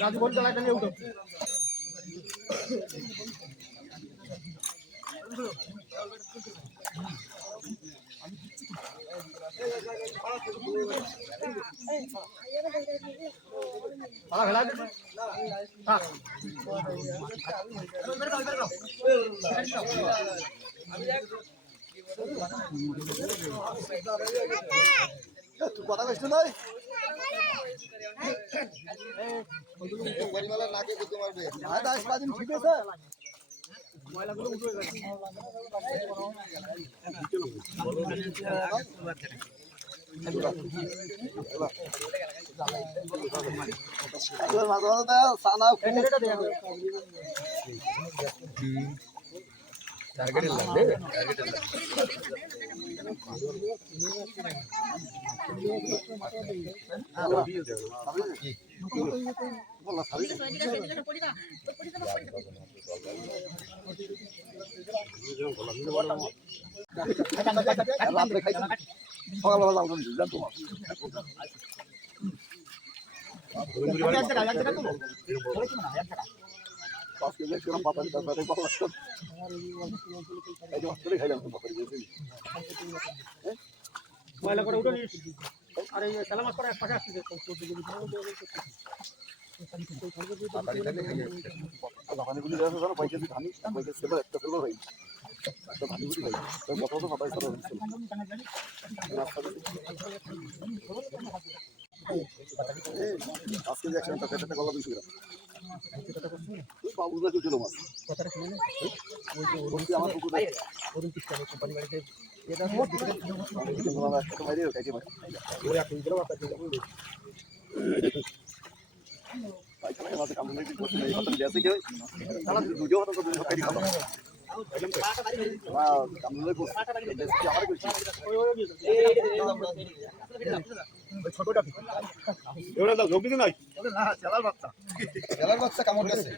राजू बोल चला चलिए उठो हां खिला दे हां तू কথা কইছ না মোবাইল वाला নাকে দিতে মারবে আর 10 5 দিন ঠিক আছে ময়লাগুলো উঠে গেছে টার্গেট লাগবে ময়লা করে উঠে নিস আর এই তেলা মাছ করে এক পাশে আসছে আজকে যে একশো টাকা গলা 200 গ্রাম বাবুদা কিছু মাছ কথাটা শুনে আমার পুকুর কোম্পানি বাড়িতে এটা ছোটটা নাই জেলার বাচ্চা কামড় গেছে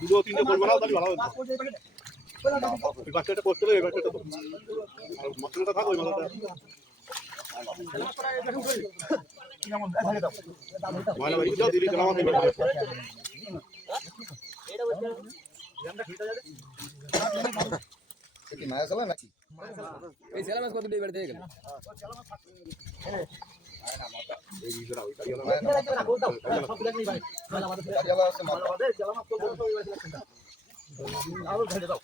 দুটো তিনটে করবো না তাহলে ভালো বাচ্চাটা করতে হবে বাচ্চাটা মশলাটা থাকবে ময়লা বাড়ি যাও দিদি গেলাম মায়া চালা নাকি এই সেলা মাছ কত দিয়ে বেড়ে গেল ছেড়ে দাও।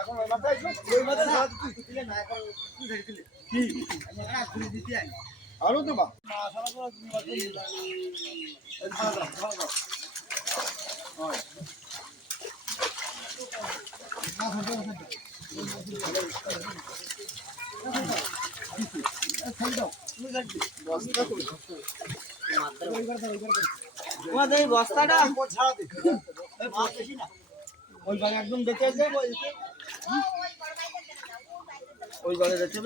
এখন মাথায় ওই মাথায় আরো তো বা বস্তাটা ওই বারে একদম দেখে আছে ওই বারে দেখে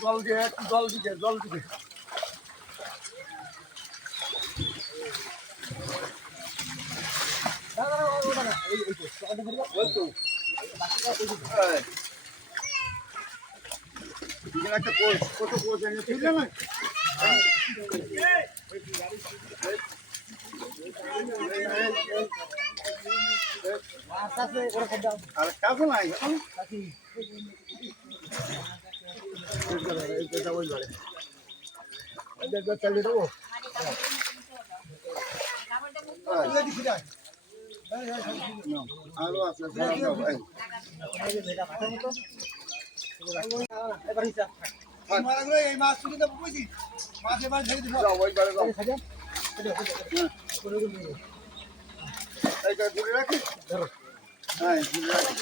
জল দিয়ে জল দিকে জল দিকে একটা কত কোচ এনে তুললে না আর কাজও নাই চালিয়ে দেবো আরো আছে এই মাছ চুরি দেবো বুঝি মাছ এবার ছেড়ে দিবো ঘুরে রাখি হ্যাঁ ঘুরে রাখি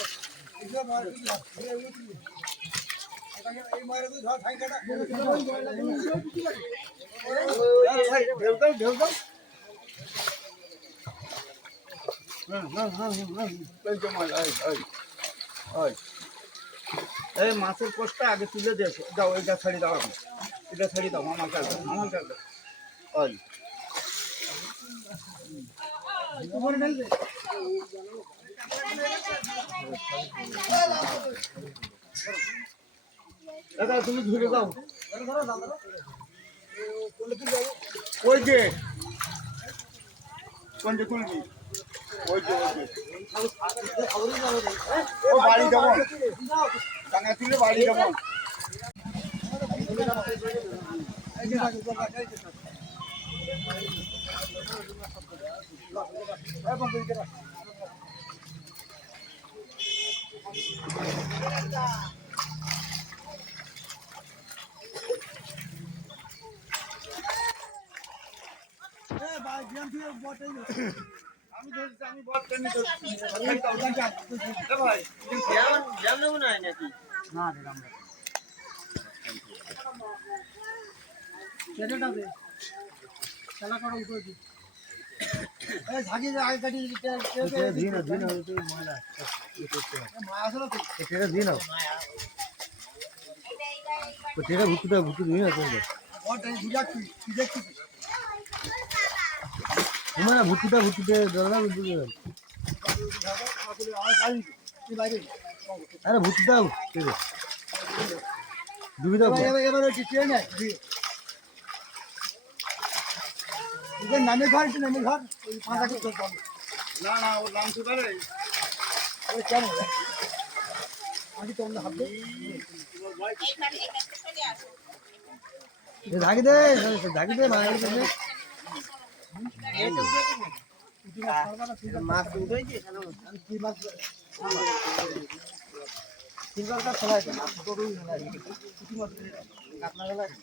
এই মাছের কোষটা আগে তুলে দে যাও এটা ছাড়ি দাও এটা ছাড়ি দাও আমার কাছে ওই দাদা তুমি ধরে দাও ওই যে কোনটা তুলবি ওই যে ও বাড়ি যাবো টাঙ্গা তুলে বাড়ি যাবো আমি ধরছি আমি বট কেন ধরছি ভাই জ্যাম নেব না নাকি না রে আমরা সেটা দে খেলা করা উঠে দি এই ঝাগি আগে কাটি দিন দিন তো ময়লা মাছ হলো তো এটা দিন তো তেরা ভুটু দিন না তোমরা বট দিলাচ্ছি দেখছি তোমার ভুটুতে দরলা বুঝি আরে ভুটু দাও ডুবি দাও এবার টিকে না নামে ঘর ওই পাঁচা করতে না না ও নাম তো পারে ওই কেন আগে তো আমরা হাতে ঢাকি দে মাছ উঠেছে কি মাছ সিলভার কাপ ফেলা আছে মাছ তো রুই ফেলা আছে পুঁটি মাছ কাতলা ফেলা আছে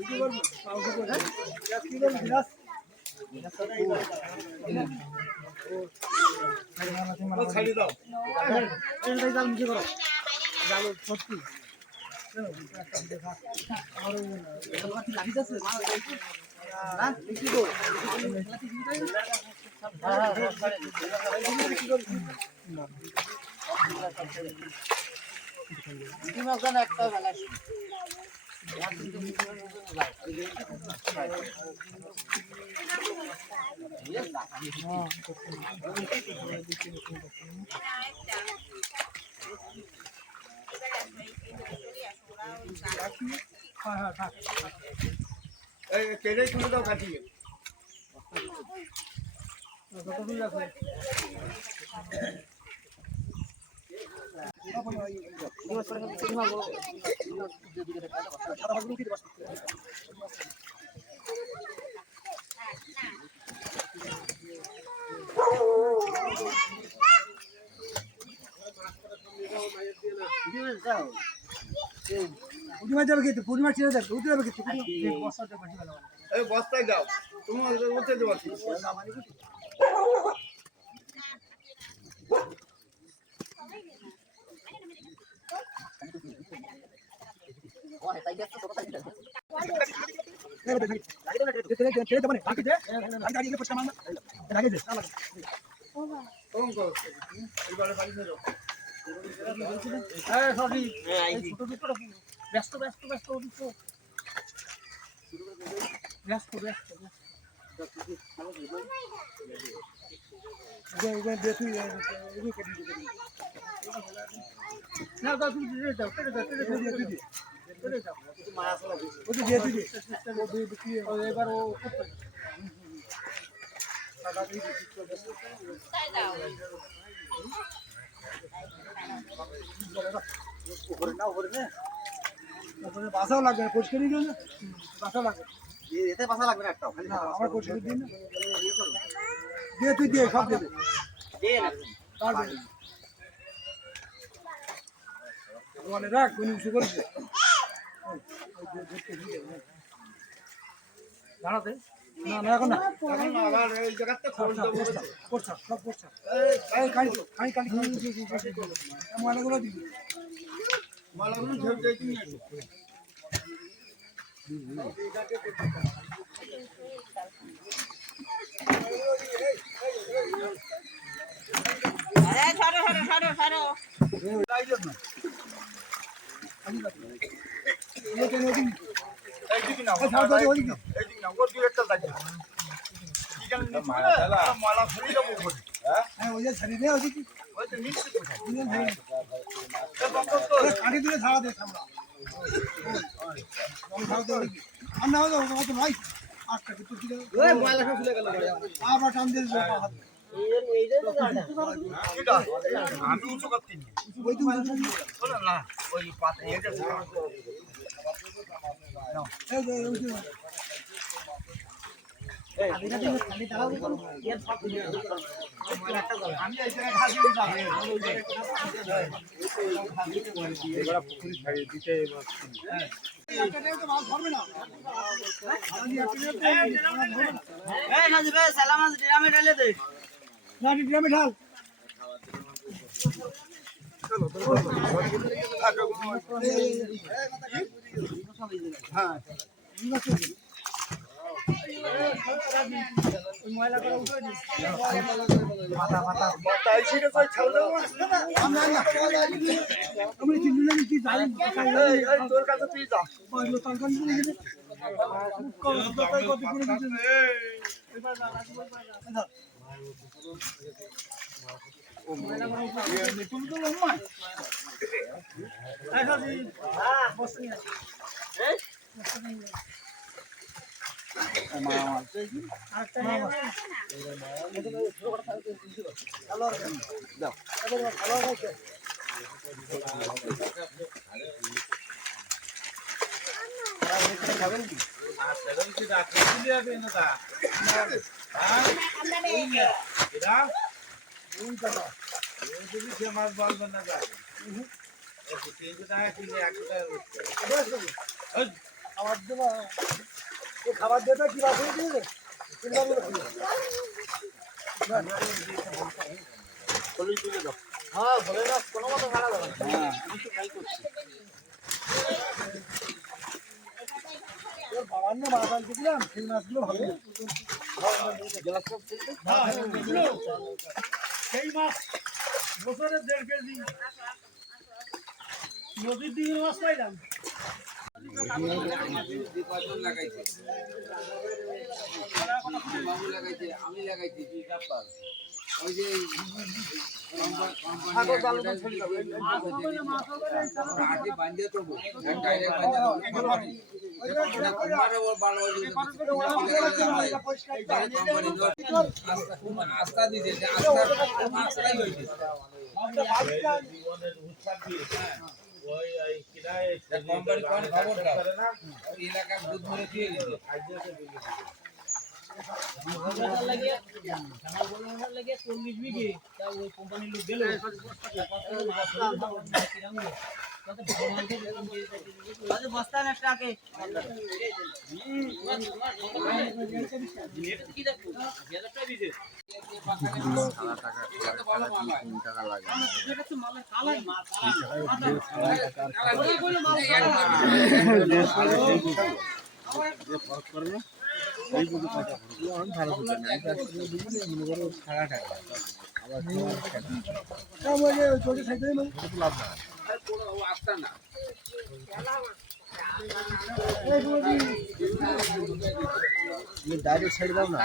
কি করবি কি করবি বিলাস ছাড়িয়ে দাও এটাই জাল নিচে করো জাল সত্যি কেড়ে তুলে দাও কাটিয়ে পূর্ণিমা যাবে কিন্তু পূর্ণিমা ছেড়ে দেবে উঠে যাবে কিন্তু বস্তায় যাও তোমার উঠে দেবো ব্যস্ত ব্যস্ত ব্যস্ত ব্যস্ত ব্যস্ত এবার ও বাসাও লাগবে পরিষ্কার বাসা লাগবে এতে বাসা লাগবে না একটা আমার পরিষ্কার দিন দিয়ে তুই দিয়ে সব দেবে মানে রাখ কোন কিছু করিস দাঁড়াতে না না এখন না আবার এই জায়গাতে খবর দেবো করছা সব করছা এই খাই খাই খালি মালাগুলো দিবি মালাগুলো ঝেড়ে দিয়ে দিবি আরে ছাড়ো ছাড়ো ছাড়ো ছাড়ো লাইলো না এই দিবি না এই দিবি না ওর দিয়ে একটা দাঁড়িয়ে কি জানি মালা ফেলে যাবো বলে হ্যাঁ ওই যে ছাড়ি দে ওই কি ওই তো নিচে কোথায় কাটি দিলে ছাড়া দে আমরা আমরা কত নাই আটটা কিন্তু ওই ময়লা সব চলে গেল আবার টান দিয়ে আমি উঁচু করতে ওই তো না ওই পাতা এটা আমি পুকুরি ছাড়িয়ে দিতে ঢাল হ্যাঁ ময়লা করে উঠে দিস মাথা মাথা তাই ছিল কই ছাড়লো আমি চিন্তা কি যাই এই তোর কাছে তুই যা বললো তলকান করে দিলে কত কত করে দিতে এবার না ও ময়লা করে উঠে নিপুল তো লম্বা আচ্ছা জি হ্যাঁ বস নিয়ে এই মামা আচ্ছা মামা ভালো দাও ভালো আছে খাবেন কি আচ্ছা কি রাখতে দিবে না দা হ্যাঁ এরা কোন কথা এই যদি সে মাছ বলবেন না যায় এই যে টাকা কিনে 1 টাকা খাবার দেবা খাবার দেবে কি বাসে দিয়ে হ্যাঁ বলে না কোনো মতো ভাড়া দেবে হ্যাঁ আমি তো ট্রাই করছি বাবার না মাছ আনতে দিলাম সেই মাছগুলো হবে সেই মাছ বছরে 1.5 কেজি নদীর দিকে মাছ পাইলাম আমি লাগাইছি ওই যে বান্ধিয়ে দেবো আস্থা দিতে আস্থাই হয়েছে কোম্পানি কোন খবর এলাকার দুধ ধরে দিয়ে দিতে ডাইরেক্ট সাইড দাও না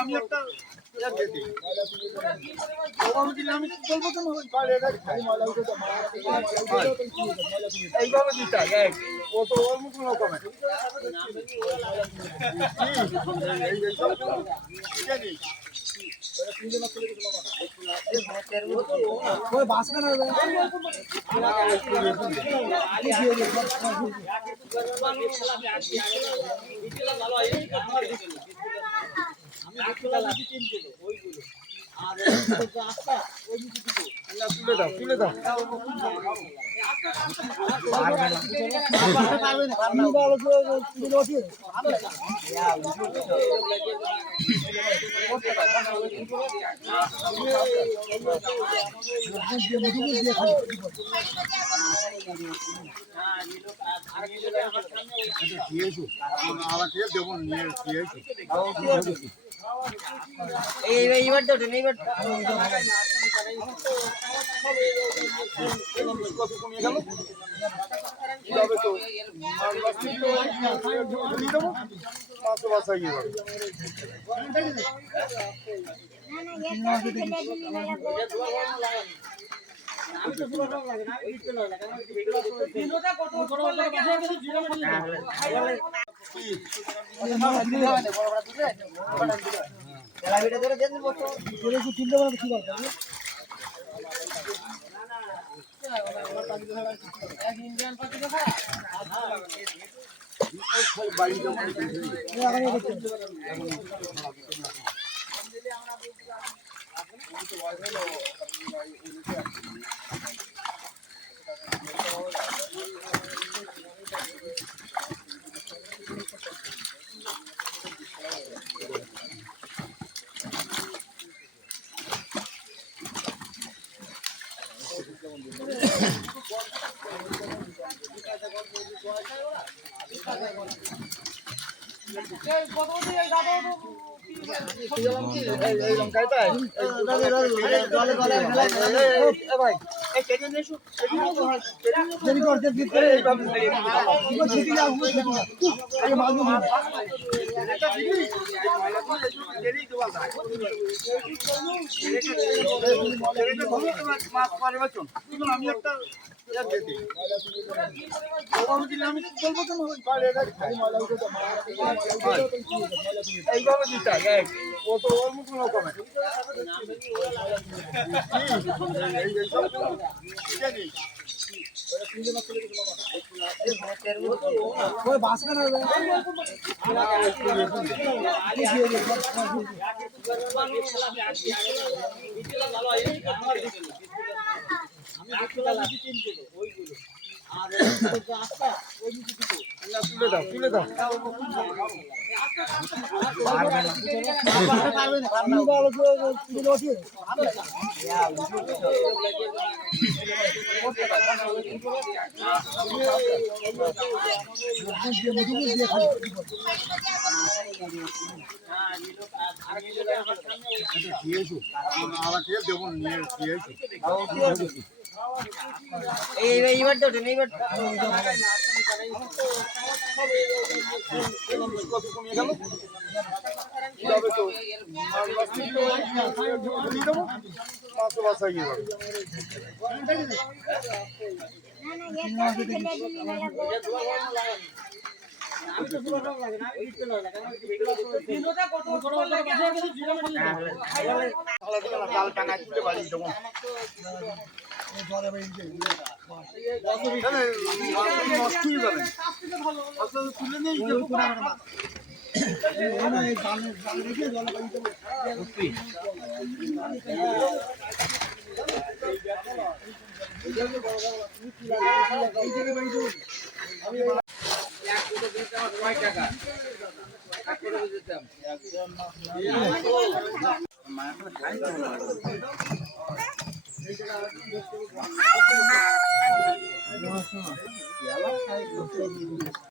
আমি একটা এইভাবে দিতে কত কোনো কমে তুলে দাও এইবার তো এইবার এই লঙ্কাই তাই ভাই এই কেটে নিয়ে দেরি করতে দিতে এই বাবু ছেটি যাও ছেটি যাও আগে মাঝে এটা দিবি দেরি দেওয়া যায় মাছ পারে বাচন আমি একটা আমি বলবো তো এইভাবে দিতে কত ওর মুখ কমে তুলে দাও এইবার তো এইবার তুলে নেই টাকা